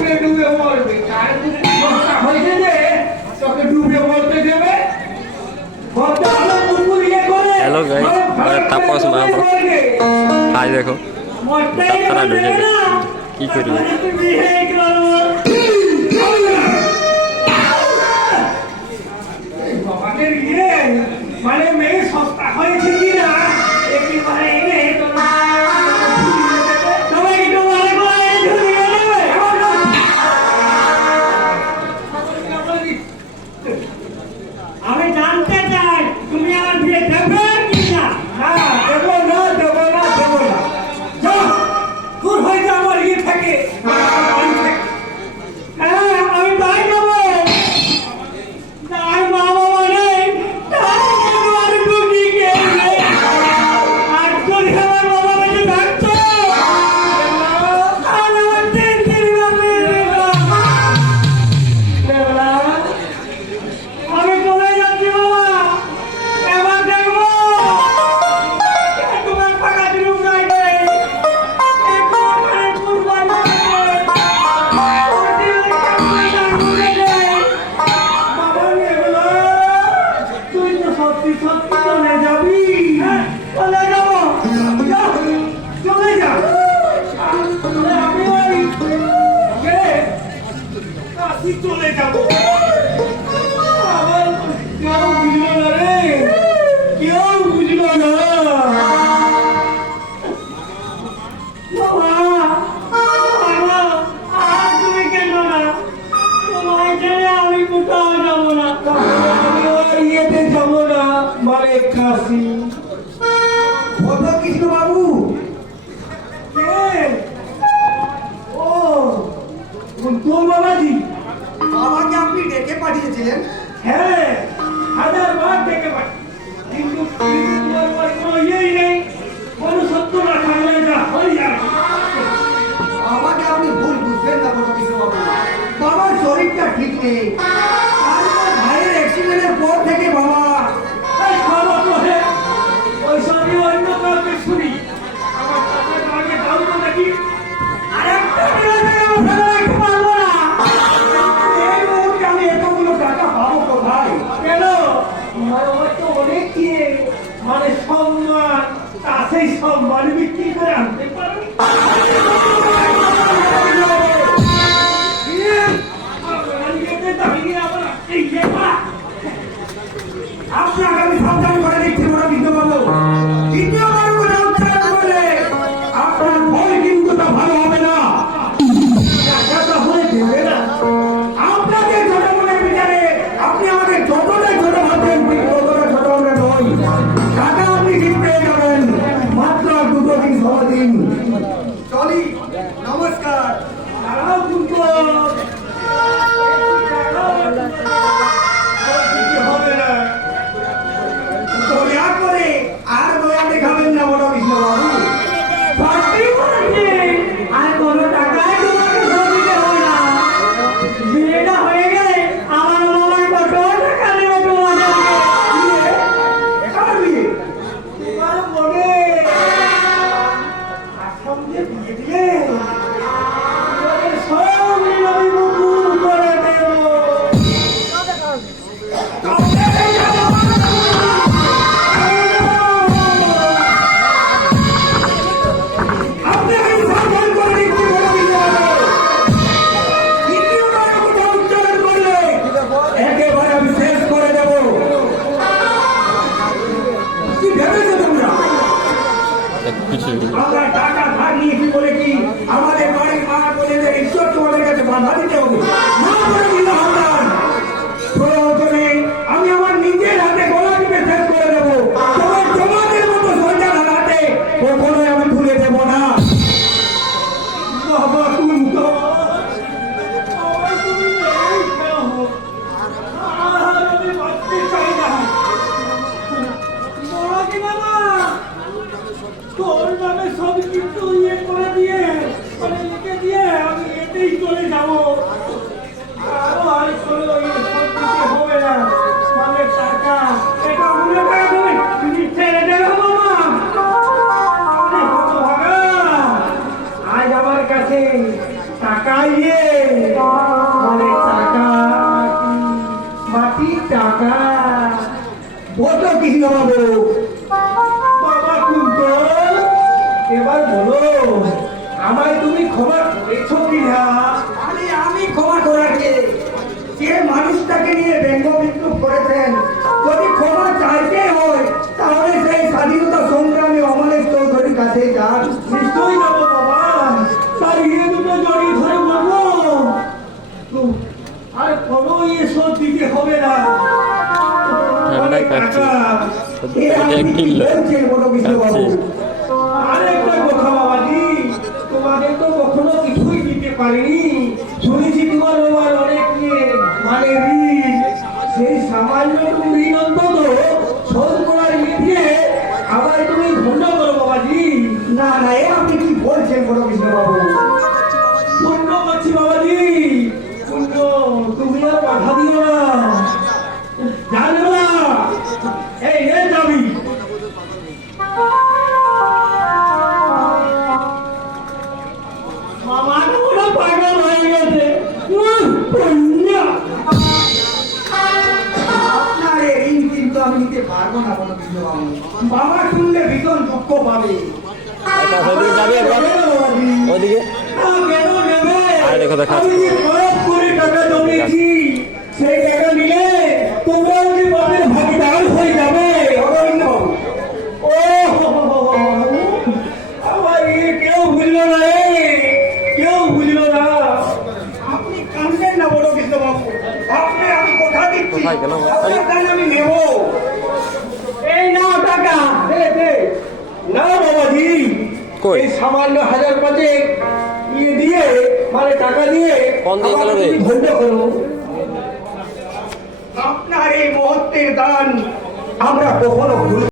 পুকুরে ডুবে মরবে, তার যদি সমস্যা হয়েছে যে তোকে ডুবে মরতে দেবে। হ্যালো গাইস, তাপস মাহাতো হাই দেখো যাত্রা ঢুকে গেছে কি করবে মানে মেয়ে সস্তা হয়েছে কিনা একেবারে এনে আমি জানতে চাই তুমি আমার বিয়ে দেবে কি না? দেবো না দেবো না দেবো না। দূর হয়ে যা আমার ইয়ে থাকে। হ্যাঁ আমি তাই দেবো। তাই মা বাবা নেই, তাই তোমার টুকি গেছে। আর যদি আমার বাবা বেঁচে থাকতো, আর আমার তিন বাপে আমি চলে যাচ্ছি বাবা, এবার দেখবো তোমার ফাঁকা দিলুম গাইবে তুই তো সত্যি সত্যি চলে যাবি। চলে যাবো। চলে যা। আমি ওই কাশি চলে যাবো। আবার কেউ বুঝলো না রে, কেউ বুঝলো না। বাবা, বাবা, আর তুমি কেন না? তোমায় ছেড়ে আমি কোথাও যাবো না। আমি ওই ইয়েতে যাবো না, মানে কাশি। কৃষ্ণ বাবু কে? ও তোর বাবাজি। আমাকে আপনি ডেকে পাঠিয়েছিলেন? হ্যাঁ, 1000 বার ডেকে পাই, কিন্তু তোমার কোনো ইয়েই নেই, কোনো সত্য না থাকলে যা হয়ে যায়। আমাকে আপনি ভুল বুঝবেন না কৃষ্ণ বাবু। বাবার শরীরটা ঠিক নেই। তারপর ভাইয়ের অ্যাক্সিডেন্টের পর থেকে বাবা এই খবর বলে ওই সবই অন্য কাউকে শুনি। আমার টাকাটা আগে দাও তো দেখি। আরেকটা বিরোধী আমি ফেলে রাখতে পারবো না। এই মুহূর্তে আমি এতগুলো টাকা পাবো কোথায়? কেন? তোমার হয়তো অনেক ইয়ে, মানে সম্মান, তা সেই সম্মান বিক্রি করে আনতে পারো। আপনাকে আমি সাবধান করে দিচ্ছি কৃষ্ণ বাবু। দ্বিতীয়বার করে উচ্চারণ করলে আপনার ফল কিন্তু তা ভালো হবে না। টাকাটা হয়ে দেবে না। আপনাকে ছোট মনের বিচারে আপনি আমাকে যতটা ছোট ভাবছেন ঠিক ততটা ছোট আমরা নই। টাকা আপনি ঠিক পেয়ে যাবেন, মাত্র 2 দিন 6 দিন। চলি, নমস্কার। দাঁড়াও কিন্তু হবে না। দয়া করে আর দয়া দেখাবেন না বড় কৃষ্ণ বাবু। সত্যি বলছি, আর কোনো টাকাই তোমাকে শোধ দিতে হবে না। বিয়েটা হয়ে গেলে আমার বাবার কত টাকা দেবে তোমাদেরকে? এখানে বিয়ে? তোমার মনে আসামে বিয়ে দিলে তোমাদের সব আমি মুকুল করে দেব। আপনি আমি সাবধান করে দিচ্ছি বড় কৃষ্ণ বাবু। দ্বিতীয়বার কথা উচ্চারণ করলে একেবারে আমি শেষ করে দেব। কি ভেবেছো তোমরা? কিছু আমরা টাকা ধার নিয়েছি বলে কি আমাদের বাড়ির মা বোনেদের ইজ্জত তোমাদের কাছে বাধা দিতে হবে? না করে দিল হামদান। প্রয়োজনে আমি আমার নিজের হাতে গলা টিপে শেষ করে দেবো। তবে তোমাদের মতো সরকার হাতে কখনোই আমি তুলে দেবো না। বাবা তুমি তো আমার তুমি নেই কেন? আর আমি বাঁচতে চাই না। বড় কি বাবা, তোর নামে সব কিছু ইয়ে করে দিয়ে, মানে লিখে দিয়ে আমি এতেই চলে যাবো। আর কোনো ইয়ে সব দিতে হবে না, মানে টাকা এটা মনে করে তুমি ছেড়ে দেবে বাবা। আরে হতভাগা, আজ আমার কাছে টাকা ইয়ে টাকা কত কৃষ্ণবাবু? বাবা কুন্তল, এবার বলো আমায় তুমি ক্ষমা করেছো কিনা? আরে আমি ক্ষমা করাকে যে মানুষটাকে নিয়ে ব্যঙ্গ বিদ্রুপ করেছেন, যদি ক্ষমা চাইতে হয় তাহলে সেই স্বাধীনতা সংগ্রামী অমলেশ চৌধুরীর কাছে যান। নিশ্চয়ই যাবো বাবা, তার ইয়ে দুটো জড়িয়ে ধরে বলবো আর কোনো ইয়ে শোধ দিতে হবে না। অনেক টাকা। এ আপনি কি বলছেন বলো কৃষ্ণবাবু? আরেকটা কথা বাবাজি, তোমাদের তো কখনো কিছুই দিতে পারিনি। শুনেছি তোমার বাবার অনেক ইয়ে মানে ঋণ, সেই সামান্য ঋণ অন্তত শোধ করার ইয়ে দিয়ে আবার তুমি ধন্য করো বাবাজি। না না, এ আপনি কি বলছেন বলো কৃষ্ণবাবু? পুণ্য করছি বাবাজি, পুণ্য, তুমি আর বাধা দিও না। জানো না এই নে যাবি। মামা তো পুরো পাগল হয়ে গেছে। আপনার এই ঋণ কিন্তু আমি নিতে পারবো না বলো কৃষ্ণবাবু। বাবা শুনলে ভীষণ দুঃখ পাবে। ওদিকে যাবি একবার, ওদিকে কেন নেবে? আর দেখো দেখা আমি যে খরচ করে টাকা জমিয়েছি, সেই টাকা নিলে তোমরাও যে বাপের ভাগিদার হয়ে যাবে। ও আমার কেউ বুঝলো না রে, কেউ বুঝলো না। আপনি কাঁদলেন না বলো কৃষ্ণবাবু, আপনি আমি কথা দিচ্ছি কোথায় গেল? আপনার কাছে আমি নেব। এই নাও টাকা। দে, দে। না বাবাজি, কই? এই সামান্য 1000 ইয়ে দিয়ে মানে টাকা দিয়ে কোন দিয়ে গেল রে? আমাকে ধন্য করো। আপনার এই মুহূর্তের দান আমরা কখনো ভুল